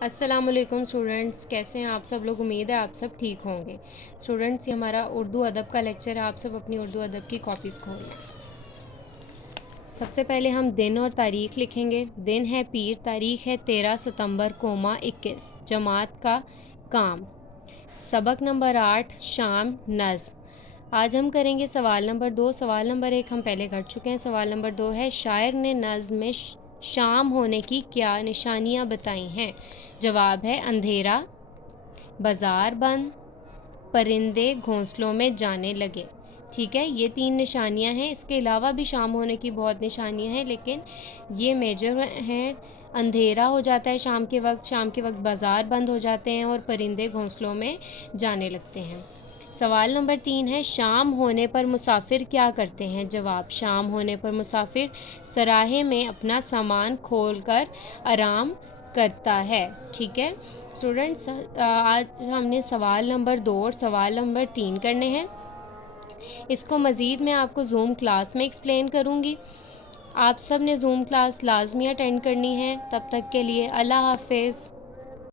السلام علیکم اسٹوڈنٹس، کیسے ہیں آپ سب لوگ؟ امید ہے آپ سب ٹھیک ہوں گے۔ اسٹوڈنٹس، یہ ہمارا اردو ادب کا لیکچر ہے۔ آپ سب اپنی اردو ادب کی کاپیز کھولیں۔ سب سے پہلے ہم دن اور تاریخ لکھیں گے۔ دن ہے پیر، تاریخ ہے 13 ستمبر 21، جماعت کا کام۔ سبق نمبر 8، شام نظم۔ آج ہم کریں گے سوال نمبر 2۔ سوال نمبر 1 ہم پہلے کر چکے ہیں۔ سوال نمبر 2 ہے، شاعر نے نظم میں شام ہونے کی کیا نشانیاں بتائی ہیں؟ جواب ہے اندھیرا، بازار بند، پرندے گھونسلوں میں جانے لگے۔ ٹھیک ہے، یہ 3 نشانیاں ہیں۔ اس کے علاوہ بھی شام ہونے کی بہت نشانیاں ہیں، لیکن یہ میجر ہیں۔ اندھیرا ہو جاتا ہے شام کے وقت بازار بند ہو جاتے ہیں اور پرندے گھونسلوں میں جانے لگتے ہیں۔ سوال نمبر 3 ہے، شام ہونے پر مسافر کیا کرتے ہیں؟ جواب، شام ہونے پر مسافر سراہے میں اپنا سامان کھول کر آرام کرتا ہے۔ ٹھیک ہے اسٹوڈنٹس، آج ہم نے سوال نمبر 2 اور سوال نمبر 3 کرنے ہیں۔ اس کو مزید میں آپ کو زوم کلاس میں ایکسپلین کروں گی۔ آپ سب نے زوم کلاس لازمی اٹینڈ کرنی ہے۔ تب تک کے لیے اللہ حافظ۔